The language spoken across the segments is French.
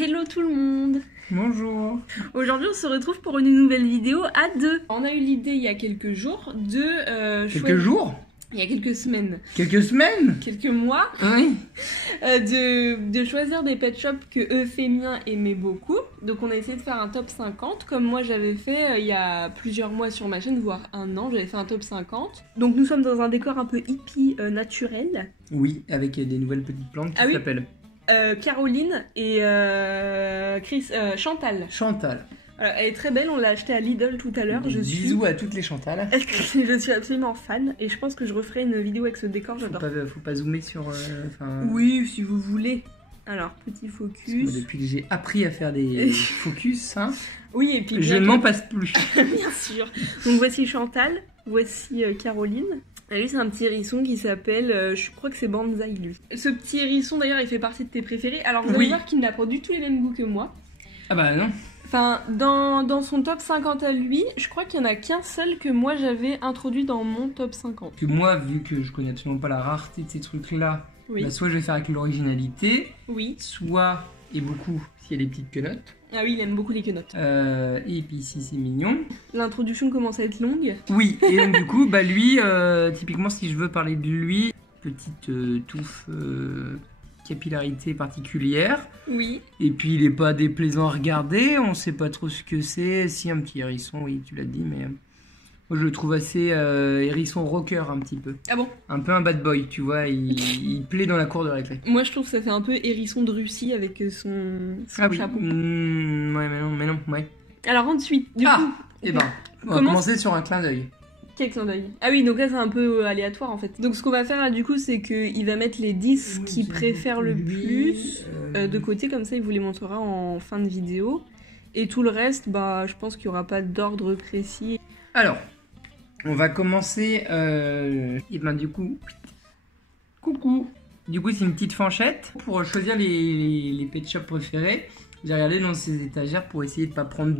Hello tout le monde. Bonjour. Aujourd'hui on se retrouve pour une nouvelle vidéo à deux. On a eu l'idée il y a quelques jours de... Quelques jours? Il y a quelques semaines. Quelques semaines? Quelques mois. Oui. De choisir des pet shops que Euphémien aimait beaucoup. Donc on a essayé de faire un top 50 comme moi j'avais fait il y a plusieurs mois sur ma chaîne, voire un an, j'avais fait un top 50. Donc nous sommes dans un décor un peu hippie naturel. Oui, avec des nouvelles petites plantes qui s'appellent Caroline et Chantal. Chantal. Alors, elle est très belle, on l'a achetée à Lidl tout à l'heure. Bisous à toutes les Chantal. Je suis absolument fan et je pense que je referai une vidéo avec ce décor, j'adore. Faut pas zoomer sur... Oui, si vous voulez. Alors, petit focus. Depuis que j'ai appris à faire des focus, hein, oui, et puis je ne m'en passe plus. Bien sûr. Donc voici Chantal, voici Caroline. Et lui, c'est un petit hérisson qui s'appelle, je crois que c'est Banzai, lui. Ce petit hérisson, d'ailleurs, il fait partie de tes préférés. Alors, vous allez voir qu'il n'a pas du tout les mêmes goûts que moi. Ah bah non. Enfin, dans son top 50 à lui, je crois qu'il n'y en a qu'un seul que moi, j'avais introduit dans mon top 50. Que moi, vu que je connais absolument pas la rareté de ces trucs-là, oui. Bah, soit je vais faire avec l'originalité, oui. Soit, et beaucoup, s'il y a des petites quenottes. Ah oui, il aime beaucoup les quenottes. Et puis ici, c'est mignon. L'introduction commence à être longue. Oui, et donc du coup, bah lui, typiquement, si je veux parler de lui, petite touffe, capillarité particulière. Oui. Et puis, il est pas déplaisant à regarder, on sait pas trop ce que c'est. Si, un petit hérisson, oui, tu l'as dit, mais... moi, je le trouve assez hérisson rocker, un petit peu. Ah bon? Un peu un bad boy, tu vois, il plaît dans la cour de récré. Moi, je trouve que ça fait un peu hérisson de Russie avec son chapeau. Ouais, mais non, ouais. Alors ensuite, du coup... Eh ben, on va commencer sur un clin d'œil. Quel clin d'œil? Ah oui, donc là, c'est un peu aléatoire, en fait. Donc, ce qu'on va faire, là, du coup, c'est qu'il va mettre les 10 qu'il préfère le plus de côté, comme ça, il vous les montrera en fin de vidéo. Et tout le reste, bah, je pense qu'il n'y aura pas d'ordre précis. Alors... on va commencer, et ben du coup, coucou. Du coup, c'est une petite fanchette. Pour choisir les pet shops préférés, j'ai regardé dans ces étagères pour essayer de pas prendre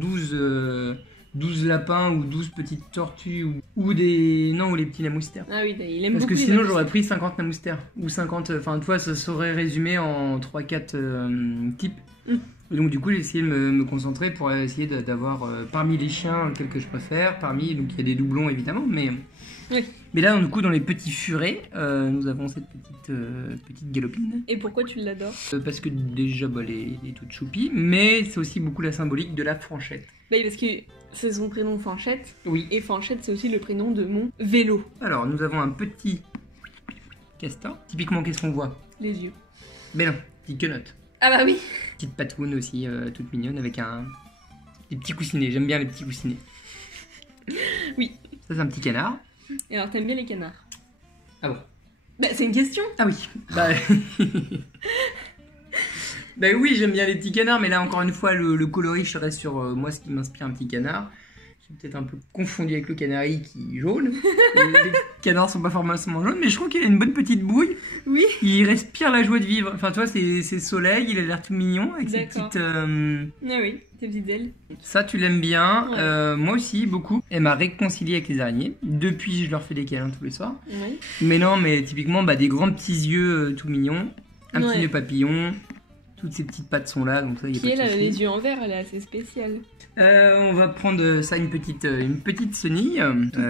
12 lapins ou 12 petites tortues ou les petits lamoustères. Ah oui, il aime parce beaucoup. Parce que sinon, j'aurais pris 50 lamoustères ou 50, enfin, tu vois, ça serait résumé en 3-4 types. Et donc du coup j'ai essayé de me concentrer pour essayer d'avoir parmi les chiens quels que je préfère, donc il y a des doublons évidemment, mais là du coup dans les petits furets nous avons cette petite galopine. Et pourquoi tu l'adores? Parce que déjà elle est toute choupie, mais c'est aussi beaucoup la symbolique de la Fanchette. Bah oui, parce que c'est son prénom Fanchette. Oui. Et Fanchette c'est aussi le prénom de mon vélo. Alors nous avons un petit castor. Typiquement qu'est-ce qu'on voit? Les yeux. Mais non, petite quenotte. Ah bah oui. Petite patoune aussi, toute mignonne, avec des petits coussinets. J'aime bien les petits coussinets. Oui. Ça, c'est un petit canard. Et alors, t'aimes bien les canards? Ah bon? Bah, c'est une question. Ah oui. Bah, bah oui, j'aime bien les petits canards, mais là, encore une fois, le coloris, je reste sur moi, ce qui m'inspire un petit canard. Peut-être un peu confondu avec le canari qui est jaune. Les canards sont pas forcément jaunes, mais je trouve qu'il a une bonne petite bouille. Oui. Il respire la joie de vivre. Enfin, tu vois, c'est soleil, il a l'air tout mignon avec ses petites... Ah oui, ses petites ailes. Ça, tu l'aimes bien. Ouais. Moi aussi, beaucoup. Elle m'a réconcilié avec les araignées. Depuis, je leur fais des câlins tous les soirs. Oui. Mais non, mais typiquement, des grands petits yeux tout mignons. Un petit nœud papillon. Toutes ces petites pattes sont là, donc ça, il y a pas de souci. Elle a les yeux en vert, elle est assez spéciale. On va prendre ça, une petite chenille.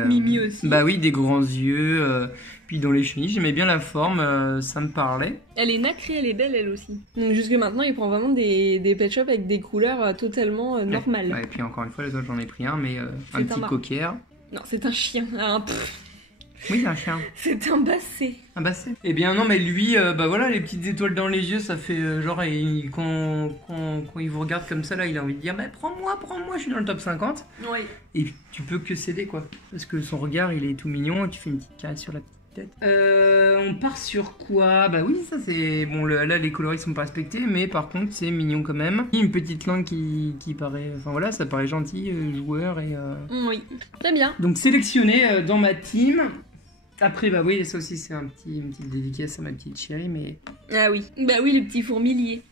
Mimi aussi. Bah oui, des grands yeux. Puis dans les chenilles, j'aimais bien la forme, ça me parlait. Elle est nacrée, elle est belle elle aussi. Donc jusque maintenant, il prend vraiment des pet shops avec des couleurs totalement normales. Ouais, et puis encore une fois, les autres, j'en ai pris un, mais un petit cocker. Non, c'est un chien. Oui, un chien. C'est un basset. Un basset. Eh bien non, mais lui, bah voilà, les petites étoiles dans les yeux, ça fait genre, quand il vous regarde comme ça, là, il a envie de dire, bah prends-moi, je suis dans le top 50. Oui. Et tu peux que céder, quoi. Parce que son regard, il est tout mignon, et tu fais une petite caresse sur la petite tête. On part sur quoi? Bah oui, ça c'est... Bon, là, les coloris sont pas respectés, mais par contre, c'est mignon quand même. Une petite langue qui paraît... Enfin voilà, ça paraît gentil, joueur et... Oui, très bien. Donc sélectionné dans ma team... Après, bah oui, ça aussi, c'est une petite dédicace à ma petite chérie, mais... Ah oui, bah oui, le petit fourmilier.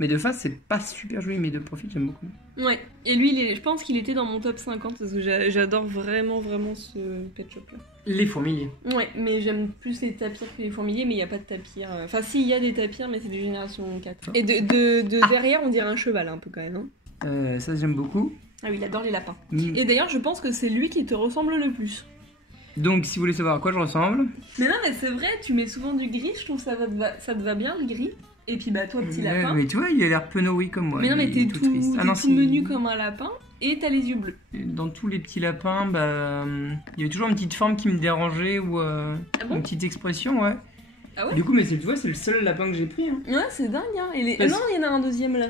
Mais de face, c'est pas super joli, mais de profil, j'aime beaucoup. Ouais, et lui, je pense qu'il était dans mon top 50 parce que j'adore vraiment ce pet shop là. Les fourmiliers. Ouais, mais j'aime plus les tapirs que les fourmiliers, mais il n'y a pas de tapirs. Enfin, si, il y a des tapirs, mais c'est de génération 4. Et de derrière, on dirait un cheval un peu quand même. Hein. Ça, j'aime beaucoup. Ah oui, il adore les lapins. Et d'ailleurs, je pense que c'est lui qui te ressemble le plus. Donc, si vous voulez savoir à quoi je ressemble. Mais non, mais c'est vrai, tu mets souvent du gris, je trouve que ça te va bien le gris. Et puis bah toi, petit lapin. Mais tu vois, il a l'air penaud comme moi. Mais non, mais t'es tout menu comme un lapin et t'as les yeux bleus. Dans tous les petits lapins, bah, il y avait toujours une petite forme qui me dérangeait ou une petite expression, ouais. Ah ouais. Du coup, mais tu vois, c'est le seul lapin que j'ai pris. Hein. Ouais, c'est dingue. Hein. Non, il y en a un deuxième là.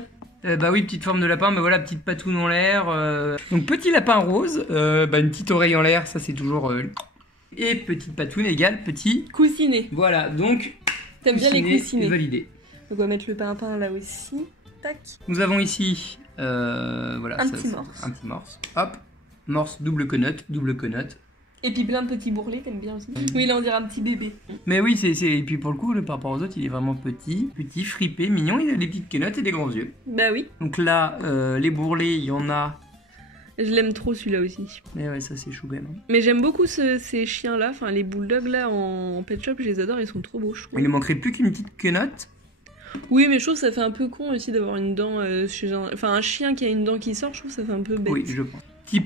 Bah oui, petite forme de lapin, mais voilà, petite patoune en l'air. Donc petit lapin rose, une petite oreille en l'air, ça c'est toujours... Et petite patoune égale petit... Coussinet. Voilà, donc... T'aimes bien les coussinets. Validé. Donc on va mettre le pimpin là aussi. Tac. Nous avons ici... voilà, un petit morse. Un petit morse. Hop, morse, double quenotte. Et puis plein de petits bourrelets, t'aimes bien aussi. Oui, là on dirait un petit bébé. Mais oui, et puis pour le coup, par rapport aux autres, il est vraiment petit, fripé, mignon, il a des petites quenottes et des grands yeux. Bah oui. Donc là, les bourrelets, il y en a... Je l'aime trop celui-là aussi. Mais ouais, ça c'est chou quand même. Mais j'aime beaucoup ces chiens-là, enfin les bulldogs là en pet shop, je les adore, ils sont trop beaux, je trouve. Il ne manquerait plus qu'une petite quenotte. Oui, mais je trouve que ça fait un peu con aussi d'avoir une dent chez un... Enfin, un chien qui a une dent qui sort, je trouve que ça fait un peu bête. Oui, je pense. Petit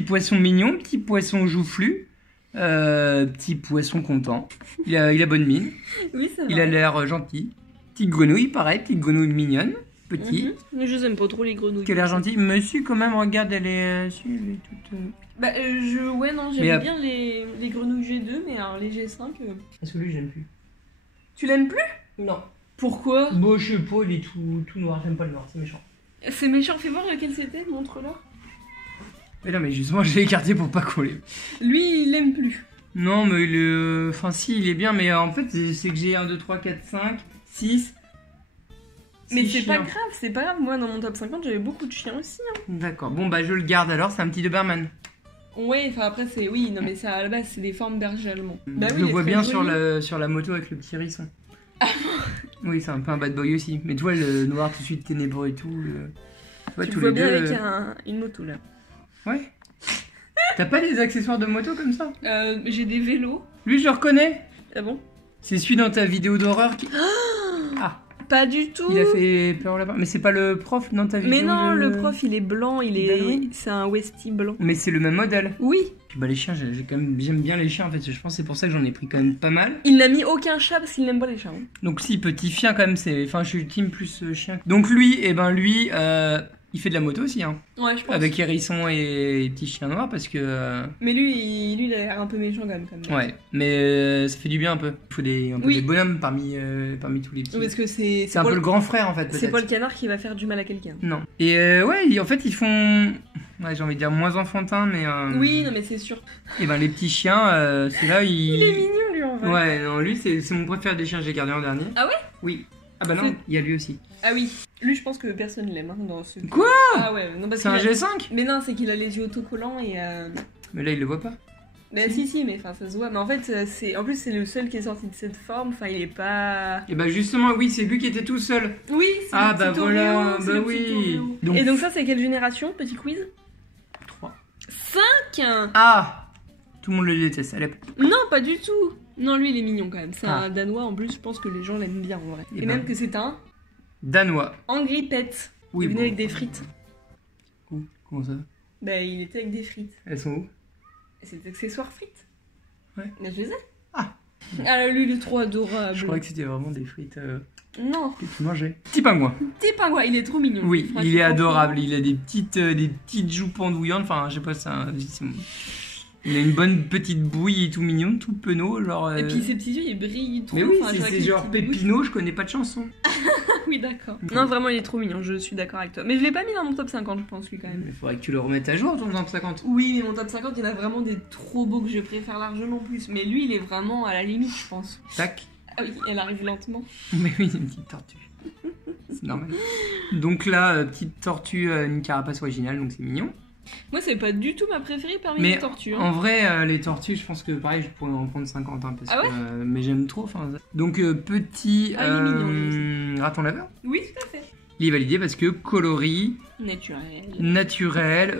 poisson mignon, petit poisson joufflu, petit poisson content. Il a bonne mine. Oui, ça va. Il a l'air gentil. Petite grenouille, pareil, petite grenouille mignonne. Petit. Mais je aime pas trop les grenouilles. Qui a l'air gentille. Mais si, quand même, regarde, elle est toute... Bah, ouais, non, j'aime bien les grenouilles G2, mais alors les G5... Est-ce que lui, je l'aime plus? Tu l'aimes plus? Non. Pourquoi? Bon, je sais pas, il est tout noir. J'aime pas le noir, c'est méchant. C'est méchant, fais voir lequel c'était, montre-le. Mais non, mais justement, je l'ai écarté pour pas coller. Lui, il l'aime plus. Non, mais enfin, si, il est bien, mais en fait, c'est que j'ai 1, 2, 3, 4, 5, 6... Mais c'est pas grave, moi dans mon top 50 j'avais beaucoup de chiens aussi. Hein. D'accord, bon bah je le garde alors, c'est un petit Doberman. Ouais, enfin après c'est... Oui, non mais ça à la base c'est des formes berger allemands. Bah, je le vois bien sur la moto avec le petit hérisson. Oui, c'est un peu un bad boy aussi, mais tu vois le noir tout de suite ténébreux et tout. Tu le vois bien avec une moto là. Ouais. T'as pas des accessoires de moto comme ça? J'ai des vélos. Lui je le reconnais. Ah bon? C'est celui dans ta vidéo d'horreur qui... Ah. Pas du tout. Il a fait peur là-bas. Mais c'est pas le prof dans ta vidéo? Mais non, le prof il est blanc, c'est un Westie blanc. Mais c'est le même modèle? Oui. Puis bah les chiens, j'aime bien les chiens en fait, je pense que c'est pour ça que j'en ai pris quand même pas mal. Il n'a mis aucun chat parce qu'il n'aime pas les chats. Hein. Donc si, petit chien quand même, enfin je suis team plus chien. Donc lui, il fait de la moto aussi, hein. Ouais, je pense. Avec hérisson et petit chien noir parce que... Mais lui, il a l'air un peu méchant quand même. Ouais, mais ça fait du bien un peu. Il faut des bonhommes parmi tous les petits. Parce que c'est un peu le grand frère en fait, peut-être. C'est pas le canard qui va faire du mal à quelqu'un. Non. Et ouais, en fait ils font... Ouais, j'ai envie de dire moins enfantin, mais... Oui, non mais c'est sûr. Et ben les petits chiens, c'est là il est mignon lui en fait. Ouais, non, lui c'est mon préféré des chiens que j'ai gardé en dernier. Ah ouais? Oui. Ah bah non, il y a lui aussi. Ah oui, lui je pense que personne l'aime hein, dans ce... Quoi? Ah ouais, non parce c'est un G5? Mais non, c'est qu'il a les yeux autocollants et... Mais là il le voit pas. Bah si, mais enfin ça se voit. Mais en fait, en plus c'est le seul qui est sorti de cette forme, enfin il est pas... Et bah justement, oui, c'est lui qui était tout seul. Oui, c'est ah bah voilà, bah oui. Et donc ça c'est quelle génération, petit quiz? 3. 5. Ah, tout le monde le déteste, allez. Non, pas du tout. Non, lui il est mignon quand même. C'est un Danois en plus, je pense que les gens l'aiment bien en vrai. Et même que c'est un... Danois. Angry Pet. Oui, il venait avec des frites. Où? Comment ça? Bah il était avec des frites. Elles sont où? C'est des accessoires frites. Ouais. Mais je les ai. Ah. Alors lui il est trop adorable. Je croyais que c'était vraiment des frites non. que tu mangeais. Petit pingouin. Petit pingouin, il est trop mignon. Oui, il est adorable. Il a des petites joues pendouillantes. Enfin, je sais pas, il a une bonne petite bouille et tout mignon, tout penaud, genre... Et puis ses petits yeux, ils brillent trop. Mais oui, c'est genre Pépino, je connais pas de chanson. Oui, d'accord. Non, vraiment, il est trop mignon, je suis d'accord avec toi. Mais je l'ai pas mis dans mon top 50, je pense, lui, quand même. Il faudrait que tu le remettes à jour, ton top 50. Oui, mais mon top 50, il y en a vraiment des trop beaux que je préfère largement plus. Mais lui, il est vraiment à la limite, je pense. Tac. Ah oui, elle arrive lentement. Mais oui, une petite tortue. C'est normal. Donc là, petite tortue, une carapace originale, donc c'est mignon. Moi, c'est pas du tout ma préférée parmi les tortues. Hein. En vrai, les tortues, je pense que pareil, je pourrais en prendre 50. Hein, parce que, mais j'aime trop. Donc, petit raton laveur. Oui, tout à fait. Il est validé parce que coloris, naturel,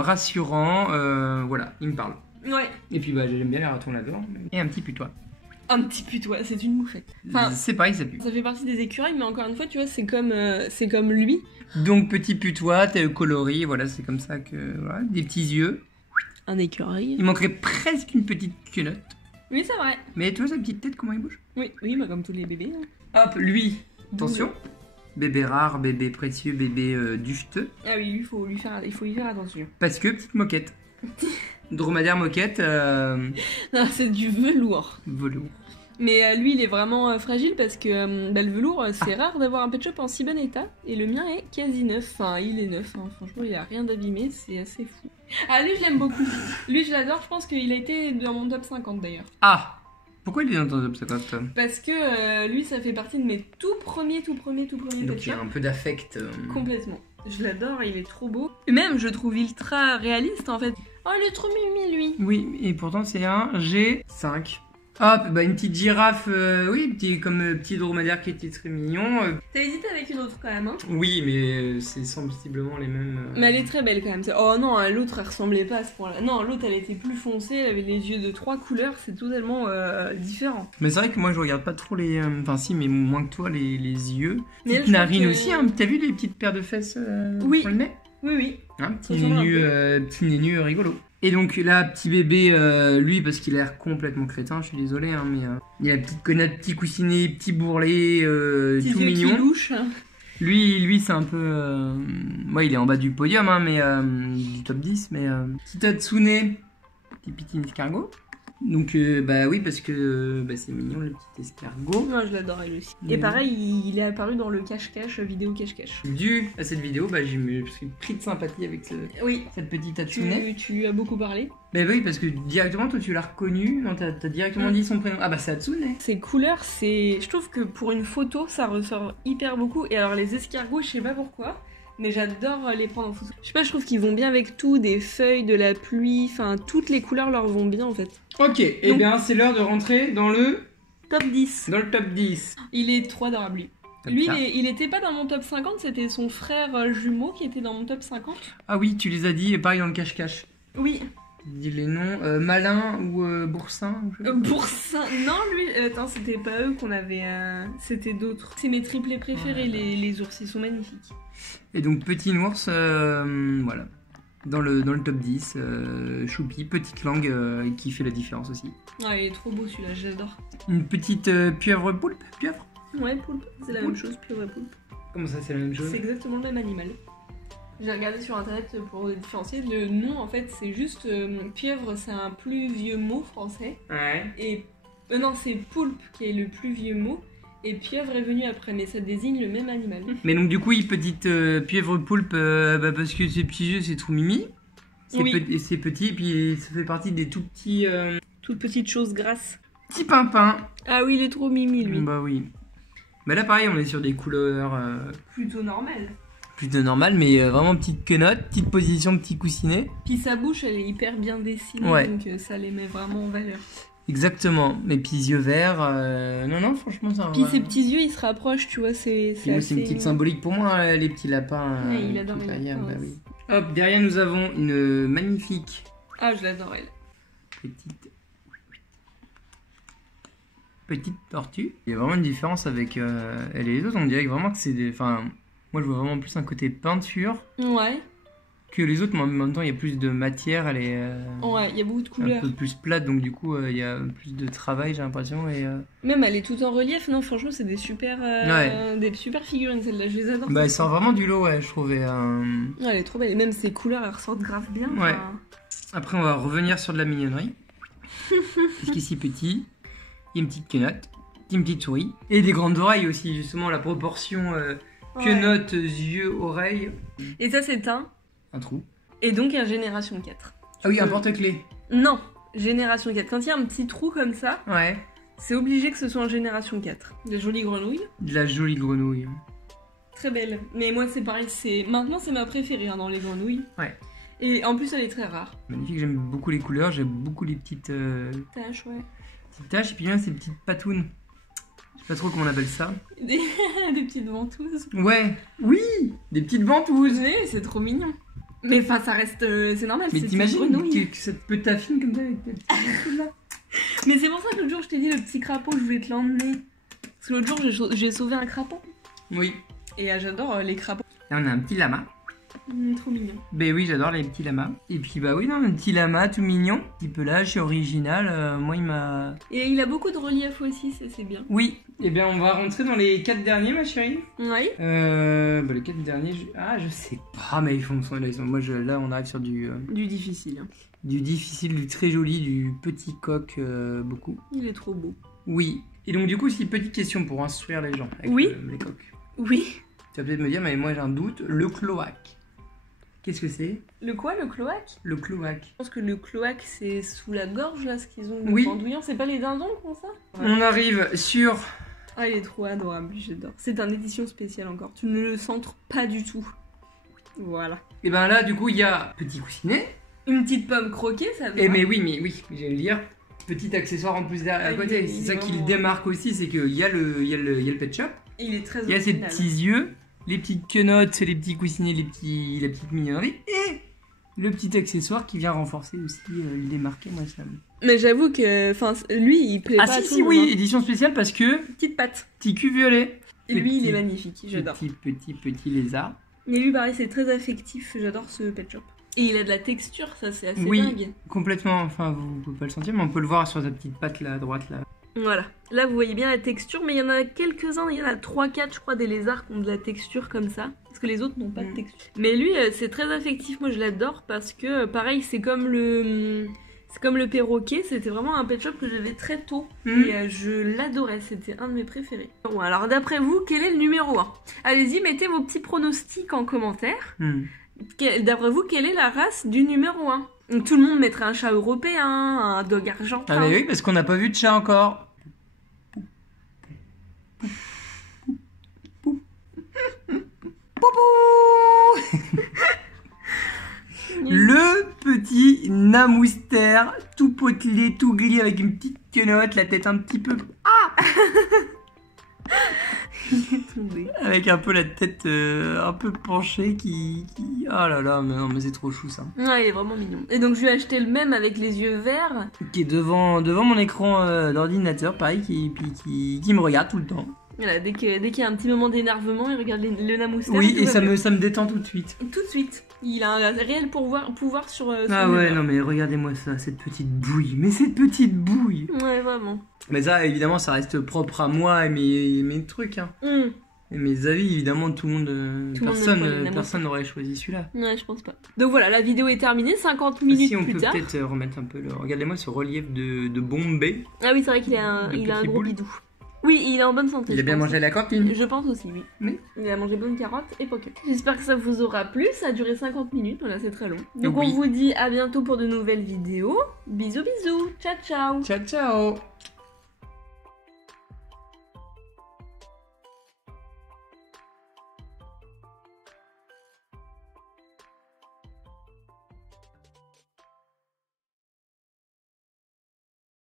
rassurant, voilà, il me parle. Ouais. Et puis bah j'aime bien les ratons laveurs. Et un petit putois. Un petit putois, c'est une mouchette. Enfin, c'est pareil, ça pue. Ça fait partie des écureuils, mais encore une fois, tu vois, c'est comme lui. Donc petit putois, t'as le coloris, voilà, c'est comme ça que... Voilà, des petits yeux. Un écureuil. Il manquerait presque une petite quenotte. Oui, c'est vrai. Mais tu vois sa petite tête, comment il bouge? Oui, bah comme tous les bébés. Hop, lui, attention. Bébé rare, bébé précieux, bébé dufteux. Ah oui, lui, il faut lui faire attention. Parce que petite moquette. Dromadaire moquette. Non, c'est du velours. Velours. Mais lui, il est vraiment fragile parce que le velours, c'est rare d'avoir un pet shop en si bon état. Et le mien est quasi neuf. Enfin, il est neuf. Hein. Franchement, il a rien d'abîmé. C'est assez fou. Ah, lui, je l'aime beaucoup. Lui, je l'adore. Je pense qu'il a été dans mon top 50 d'ailleurs. Ah! Pourquoi il est dans ton top 50? Parce que lui, ça fait partie de mes tout premiers Donc il y a un peu d'affect. Complètement. Je l'adore, il est trop beau. Et même, je trouve ultra réaliste en fait. Oh, il est trop mimi, lui. Oui, et pourtant c'est un G5. Hop, bah une petite girafe, oui, comme petit dromadaire qui était très mignon. T'as hésité avec une autre quand même, hein? Oui, mais c'est sensiblement les mêmes. Mais elle est très belle quand même. Oh non, l'autre elle ressemblait pas à ce point-là. Non, l'autre elle était plus foncée, elle avait les yeux de 3 couleurs, c'est totalement différent. Mais c'est vrai que moi je regarde pas trop les. Enfin, si, mais moins que toi, les yeux. Mais petite narine aussi, hein. T'as vu les petites paires de fesses oui. pour le nez? Oui. Hein, petit nénu rigolo. Et donc là, petit bébé, lui, parce qu'il a l'air complètement crétin, je suis désolé, hein, mais il a petite connasse, petit coussinet, petit bourrelet, tout mignon. Qui louche. Lui c'est un peu... Ouais, il est en bas du podium, hein, mais du top 10, mais... Petit Hatsune, petit escargot. Donc, bah oui, parce que c'est mignon, le petit escargot. Moi, je l'adore, elle aussi. Et pareil, il est apparu dans le cache-cache, vidéo cache-cache. Dû à cette vidéo, bah, je me suis pris de sympathie avec cette petite Hatsune. Tu lui as beaucoup parlé? Bah oui, parce que directement, toi, tu l'as reconnu. Non, t'as directement dit son prénom. Ah bah, c'est Hatsune. Ces couleurs, je trouve que pour une photo, ça ressort hyper beaucoup. Et alors, les escargots, je sais pas pourquoi, mais j'adore les prendre en photo. Je sais pas, je trouve qu'ils vont bien avec tout, des feuilles, de la pluie, enfin, toutes les couleurs leur vont bien, en fait. Ok, et bien c'est l'heure de rentrer dans le... Top 10. Dans le top 10. Il est trop adorable, lui. Lui, il était pas dans mon top 50, c'était son frère jumeau qui était dans mon top 50. Ah oui, tu les as dit, pareil dans le cache-cache. Oui. Dis les noms, Malin ou Boursin Boursin, non, lui, attends, c'était pas eux qu'on avait, c'était d'autres. C'est mes triplés préférés, les ours, ils sont magnifiques. Et donc, petit ours, voilà. Dans le top 10, choupi, petite langue qui fait la différence aussi. Ah, il est trop beau celui-là, j'adore. Une petite pieuvre poulpe, pieuvre? Ouais, poulpe, c'est la même chose, pieuvre et poulpe. Comment ça, c'est la même chose? C'est exactement le même animal. J'ai regardé sur internet pour différencier. Le nom, en fait, c'est juste pieuvre, c'est un plus vieux mot français. Ouais. Et non, c'est poulpe qui est le plus vieux mot. Et pieuvre est venu après, mais ça désigne le même animal. Mais donc du coup, petite pieuvre poulpe, parce que ses petits yeux, c'est trop mimi. Et c'est petit, puis ça fait partie des tout petits... Toutes petites choses grasses. Petit pimpin. Ah oui, il est trop mimi, lui. Bah oui. Mais là, pareil, on est sur des couleurs... Plutôt normales. Plutôt normales, mais vraiment petite quenotte, petite position, petit coussinet. Puis sa bouche, elle est hyper bien dessinée, ouais. Donc ça les met vraiment en valeur. Exactement, mes petits yeux verts, non, franchement, ça... Puis ses petits yeux, ils se rapprochent, tu vois, c'est assez... C'est une petite symbolique pour moi, les petits lapins. Ouais, il adore les lapins. Bah oui. Hop, derrière, nous avons une magnifique... Ah, je l'adore, elle. Petite tortue. Il y a vraiment une différence avec elle et les autres, on dirait vraiment que c'est des... Enfin, moi, je vois vraiment plus un côté peinture. Ouais. Que les autres, mais en même temps, il y a plus de matière, elle est... ouais, il y a beaucoup de couleurs. Un peu plus plate, donc du coup, il y a plus de travail, j'ai l'impression, et... Même, elle est toute en relief, non, franchement, c'est des super figurines, celles-là, je les adore. Bah, elle sort vraiment du lot, ouais, je trouvais. Ouais, elle est trop belle, et même ses couleurs, elles ressortent grave bien. Ouais. Enfin... Après, on va revenir sur de la mignonnerie. Puisqu'ici, petit, il y a une petite quenotte, une petite souris, et des grandes oreilles aussi, justement, la proportion quenotte, yeux, oreilles. Et ça, c'est un trou. Et donc un génération 4. Ah oui, un porte-clés. Non, génération 4. Quand il y a un petit trou comme ça, ouais. C'est obligé que ce soit en génération 4. De jolies grenouilles. De la jolie grenouille. Très belle. Mais moi c'est pareil, maintenant c'est ma préférée dans les grenouilles. Ouais. Et en plus elle est très rare. Magnifique, j'aime beaucoup les couleurs, j'aime beaucoup les petites... taches, ouais. Petites taches, et puis même ces petites patounes. pas trop comment on appelle ça. Des petites ventouses. Ouais, oui, des petites ventouses. Oui, c'est trop mignon. Mais enfin, ça reste, c'est normal. Mais t'imagines que ça te taffine comme ça avec tes petites ventouses là. Mais c'est pour ça que l'autre jour je t'ai dit le petit crapaud, je voulais te l'emmener. Parce que l'autre jour j'ai sauvé un crapaud. Oui. Et j'adore les crapauds. Là on a un petit lama. Trop mignon. Ben oui, j'adore les petits lamas. Et puis bah oui, non, un petit lama tout mignon. Petit pelage original. Moi il m'a... Et il a beaucoup de relief aussi, ça c'est bien. Oui. Et bien on va rentrer dans les 4 derniers ma chérie. Oui. Bah les 4 derniers, je sais pas, mais ils sont là. Moi là on arrive sur du... Du difficile. Du difficile, du très joli, du petit coq, beaucoup. Il est trop beau. Oui. Et donc du coup, c'est une petite question pour instruire les gens avec oui. Les coqs. Oui. Tu vas peut-être me dire, mais moi j'ai un doute, le cloaque. Qu'est-ce que c'est? Le quoi, le cloaque? Le cloaque. Je pense que le cloaque, c'est sous la gorge, là, ce qu'ils ont. Oui. Pendouillant, c'est pas les dindons qui ont ça? Ouais. On arrive sur... Ah, il est trop adorable, j'adore. C'est une édition spéciale encore. Tu ne le centres pas du tout. Voilà. Et ben là, du coup, il y a petit coussinet. Une petite pomme croquée, ça doit. Mais oui, j'allais le dire. Petit accessoire en plus à côté. C'est ça qui le démarque aussi, c'est qu'il y a le pet shop. Et il est très Il y a ses petits yeux, les petites quenottes, les petits coussinets, la petite mignonnerie. Et le petit accessoire qui vient renforcer aussi, le démarquer. Moi, ça me... Mais j'avoue que, enfin, lui, il plaît pas à tout le monde. Oui, édition spéciale parce que... Petite patte. Petit cul violet. Et lui, il est magnifique, j'adore. Petit lézard. Mais lui, pareil, c'est très affectif, j'adore ce pet shop. Et il a de la texture, ça, c'est assez dingue. Oui, complètement. Enfin, vous pouvez pas le sentir, mais on peut le voir sur sa petite patte là, à droite là. Voilà. Là, vous voyez bien la texture, mais il y en a quelques-uns, il y en a 3-4, je crois, des lézards qui ont de la texture comme ça. Parce que les autres n'ont pas de texture. Mais lui, c'est très affectif, moi je l'adore, parce que, pareil, c'est comme le perroquet, c'était vraiment un pet shop que j'avais très tôt. Et je l'adorais, c'était un de mes préférés. Bon, alors d'après vous, quel est le numéro 1? Allez-y, mettez vos petits pronostics en commentaire. D'après vous, quelle est la race du numéro 1? Donc, tout le monde mettrait un chat européen, un dog argentin. Ah mais oui, parce qu'on n'a pas vu de chat encore. Le petit namouster, tout potelé, tout gris avec une petite quenotte, la tête un petit peu... Ah Il est tombé. Avec un peu la tête un peu penchée qui... Oh là là, mais non, mais c'est trop chou ça. Ouais, il est vraiment mignon. Et donc je lui ai acheté le même avec les yeux verts. Qui est devant mon écran d'ordinateur, pareil, qui me regarde tout le temps. Voilà, dès qu'il y a un petit moment d'énervement, il regarde le namouster. Oui, et ça me détend tout de suite. Tout de suite. Il a un réel pouvoir sur ah ouais, non mais regardez-moi ça, cette petite bouille. Mais cette petite bouille. Ouais, vraiment. Mais ça, évidemment, ça reste propre à moi et mes trucs. Hein. Et mes avis, évidemment, tout le monde, personne n'aurait choisi celui-là. Ouais, je pense pas. Donc voilà, la vidéo est terminée, 50 minutes si, plus tard. on peut peut-être remettre un peu le... Regardez-moi ce relief de Bombay. Ah oui, c'est vrai qu'il a un gros bidou. Oui, il est en bonne santé. Il a bien mangé la cantine. Je pense aussi, oui. Oui. Il a mangé bonne carotte et pocket. J'espère que ça vous aura plu. Ça a duré 50 minutes. Voilà, c'est très long. Donc on vous dit à bientôt pour de nouvelles vidéos. Bisous, bisous. Ciao, ciao. Ciao, ciao.